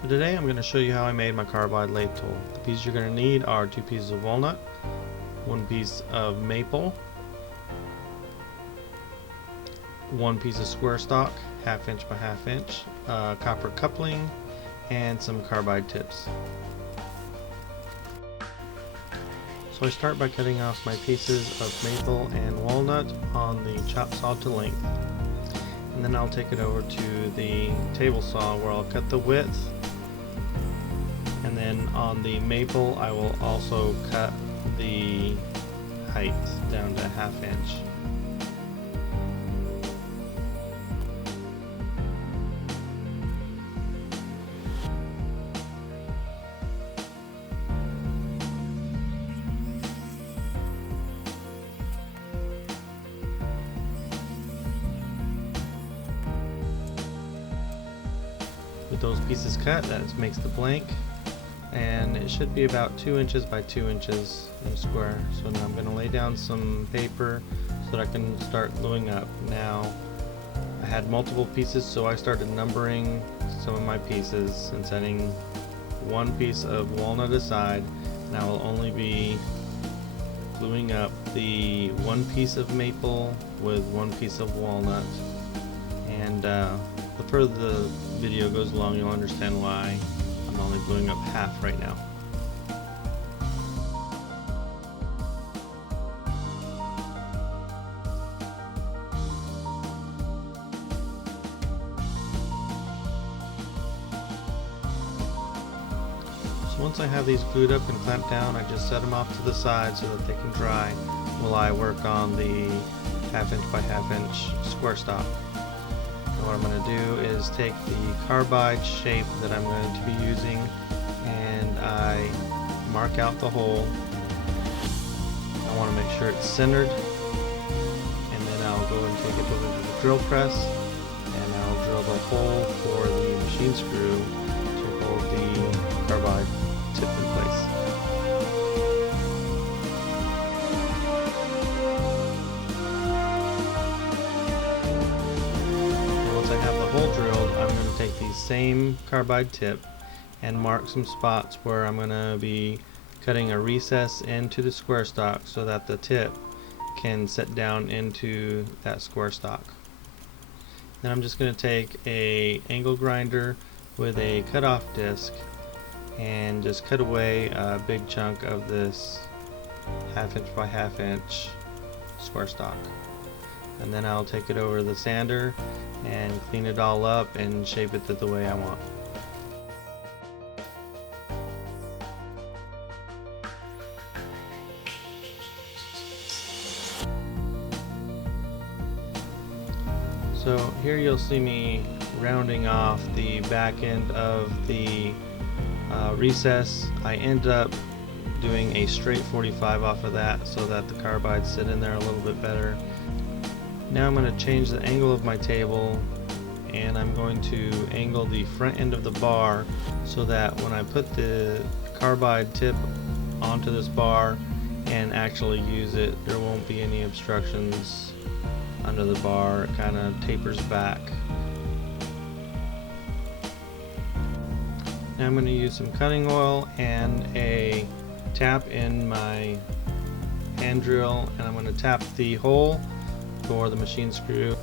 So today I'm going to show you how I made my Carbide Lathe Tool. The pieces you're going to need are 2 pieces of walnut, 1 piece of maple, 1 piece of square stock, 1/2 inch by 1/2 inch, copper coupling, and some carbide tips. So I start by cutting off my pieces of maple and walnut on the chop saw to length. And then I'll take it over to the table saw where I'll cut the width. And then on the maple I will also cut the height down to 1/2 inch. With those pieces cut, that makes the blank, and it should be about 2 inches by 2 inches in a square. So now I'm going to lay down some paper so that I can start gluing up. Now I had multiple pieces, so I started numbering some of my pieces and setting 1 piece of walnut aside, and I will only be gluing up the 1 piece of maple with 1 piece of walnut. And the further the video goes along, you'll understand why I'm only gluing up half right now. So once I have these glued up and clamped down, I just set them off to the side so that they can dry while I work on the 1/2 inch by 1/2 inch square stock. What I'm going to do is take the carbide shape that I'm going to be using, and I mark out the hole. I want to make sure it's centered, and then I'll go and take it over to the drill press, and I'll drill the hole for the machine screw to hold the carbide tip in place. Once I have the hole drilled, I'm going to take the same carbide tip and mark some spots where I'm going to be cutting a recess into the square stock so that the tip can set down into that square stock. Then I'm just going to take a angle grinder with a cutoff disc and just cut away a big chunk of this 1/2 inch by 1/2 inch square stock. And then I'll take it over the sander and clean it all up and shape it the way I want. So here you'll see me rounding off the back end of the recess. I end up doing a straight 45 off of that so that the carbides sit in there a little bit better. Now I'm going to change the angle of my table, and I'm going to angle the front end of the bar so that when I put the carbide tip onto this bar and actually use it, there won't be any obstructions under the bar. It kind of tapers back. Now I'm going to use some cutting oil and a tap in my hand drill, and I'm going to tap the hole for the machine screw,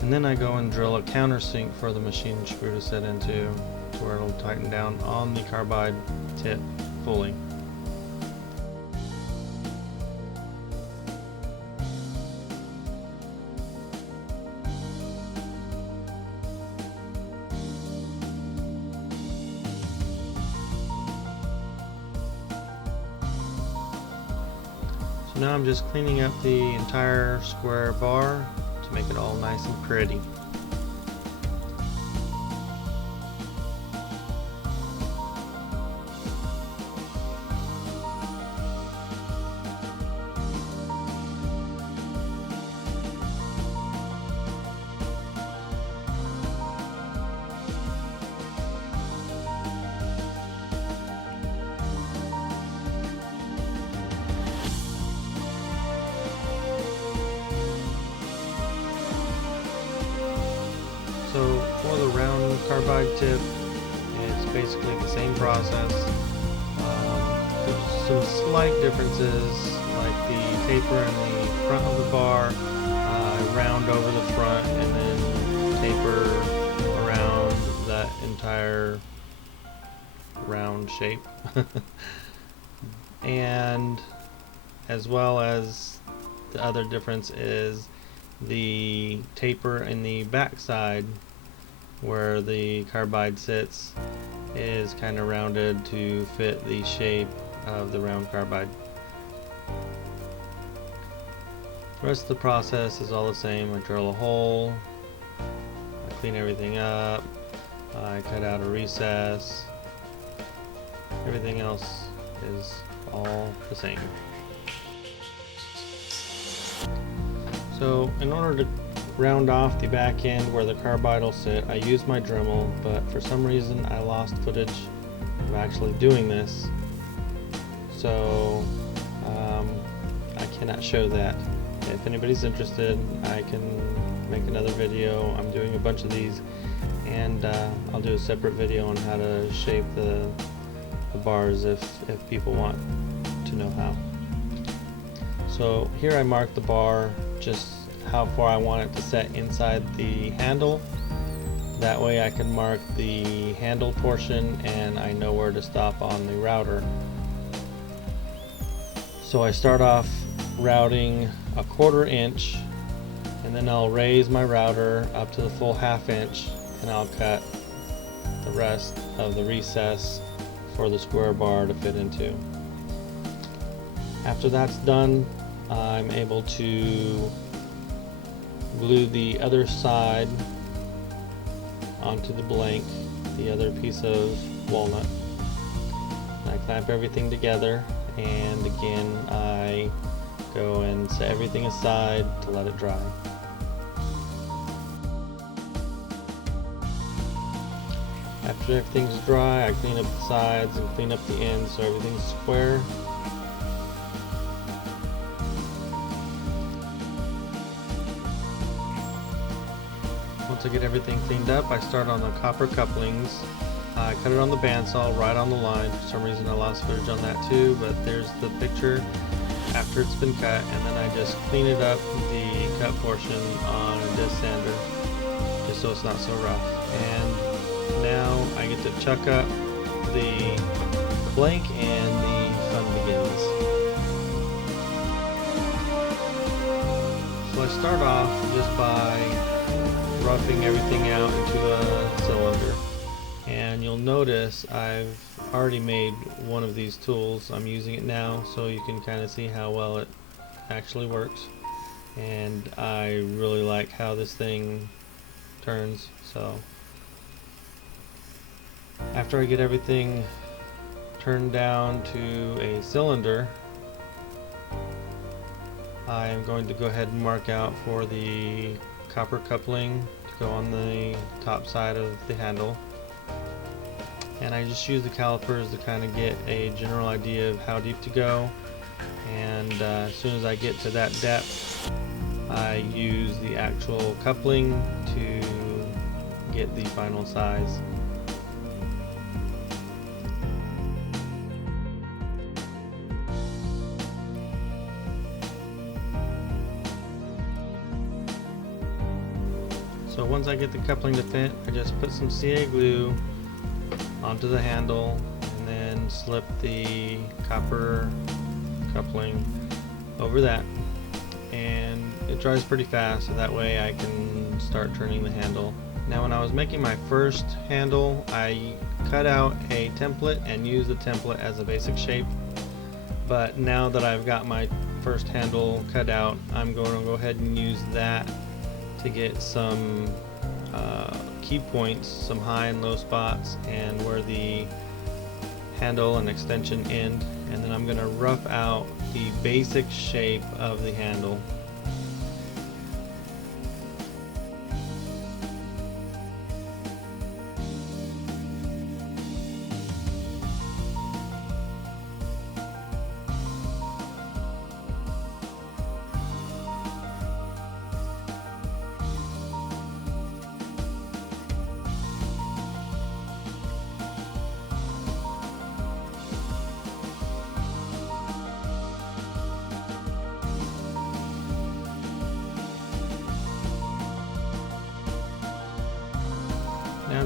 and then I go and drill a countersink for the machine screw to set into, to where it'll tighten down on the carbide tip fully. Now I'm just cleaning up the entire square bar to make it all nice and pretty. So for the round carbide tip, It's basically the same process. There's some slight differences, like the taper in the front of the bar. I round over the front and then taper around that entire round shape. And as well as the other difference is the taper in the back side where the carbide sits is kind of rounded to fit the shape of the round carbide. The rest of the process is all the same. I drill a hole, I clean everything up, I cut out a recess. Everything else is all the same. So in order to round off the back end where the carbide will sit, I use my Dremel, but for some reason I lost footage of actually doing this, so I cannot show that. If anybody's interested, I can make another video. I'm doing a bunch of these, and I'll do a separate video on how to shape the bars if people want to know how. So here I mark the bar, just how far I want it to set inside the handle. That way I can mark the handle portion and I know where to stop on the router. So I start off routing a 1/4 inch, and then I'll raise my router up to the full 1/2 inch, and I'll cut the rest of the recess for the square bar to fit into. After that's done, I'm able to glue the other side onto the blank, the other piece of walnut. I clamp everything together, and again I go and set everything aside to let it dry. After everything's dry, I clean up the sides and clean up the ends so everything's square. Once I get everything cleaned up, I start on the copper couplings. I cut it on the bandsaw right on the line. For some reason I lost footage on that too, but there's the picture after it's been cut, and then I just clean it up, the cut portion, on a disc sander, just so it's not so rough. And now I get to chuck up the blank and the fun begins. So I start off just by roughing everything out into a cylinder, and you'll notice I've already made one of these tools. I'm using it now so you can kind of see how well it actually works, and I really like how this thing turns. So after I get everything turned down to a cylinder, I am going to go ahead and mark out for the copper coupling to go on the top side of the handle. And I just use the calipers to kind of get a general idea of how deep to go, and as soon as I get to that depth, I use the actual coupling to get the final size. So once I get the coupling to fit, I just put some CA glue onto the handle and then slip the copper coupling over that, and it dries pretty fast, so that way I can start turning the handle. Now when I was making my first handle, I cut out a template and used the template as a basic shape, but now that I've got my first handle cut out, I'm going to go ahead and use that to get some key points, some high and low spots, and where the handle and extension end, and then I'm going to rough out the basic shape of the handle.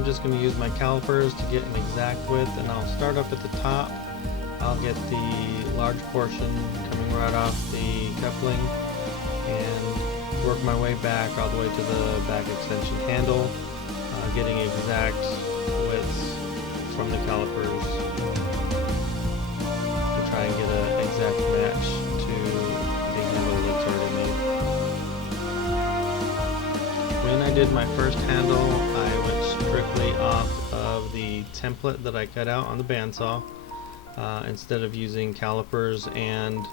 I'm just going to use my calipers to get an exact width, and I'll start up at the top. I'll get the large portion coming right off the coupling and work my way back all the way to the back extension handle, getting exact widths from the calipers to try and get an exact match to the handle that's already made. When I did my first handle, I went strictly off of the template that I cut out on the bandsaw. Instead of using calipers and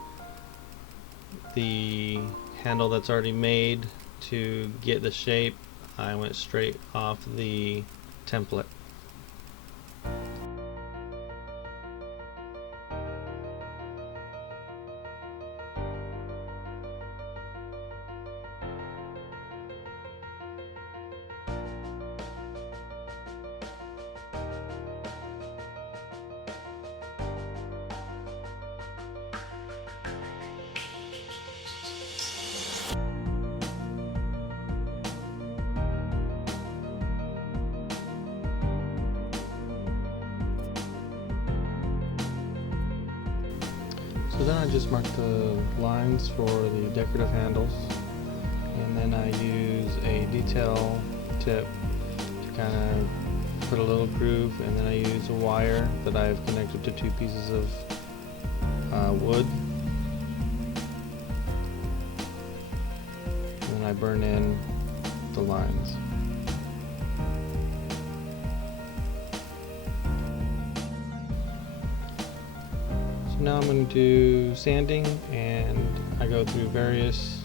the handle that's already made to get the shape, I went straight off the template. So then I just mark the lines for the decorative handles, and then I use a detail tip to kind of put a little groove, and then I use a wire that I've connected to two pieces of wood, and then I burn in the lines. Now I'm going to do sanding, and I go through various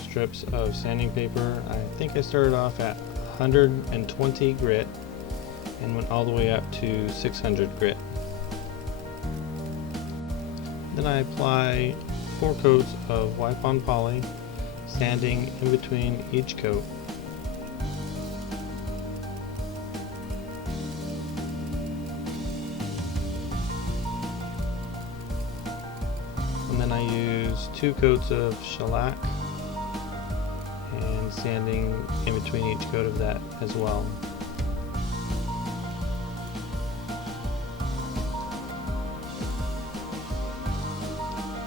strips of sanding paper. I think I started off at 120 grit and went all the way up to 600 grit. Then I apply 4 coats of wipe-on poly, sanding in between each coat. And then I use 2 coats of shellac and sanding in between each coat of that as well.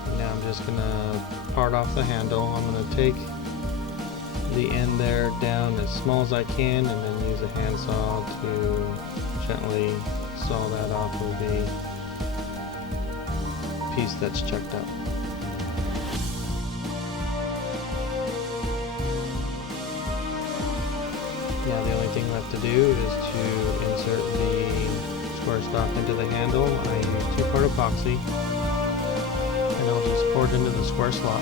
And now I'm just going to part off the handle. I'm going to take the end there down as small as I can, and then use a handsaw to gently saw that off of the piece that's chucked up. Now the only thing left to do is to insert the square stock into the handle. I use 2-part epoxy, and I'll just pour it into the square slot.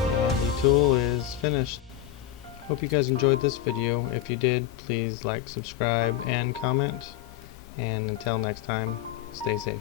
And the tool is finished. Hope you guys enjoyed this video. If you did, please like, subscribe, and comment. And until next time, stay safe.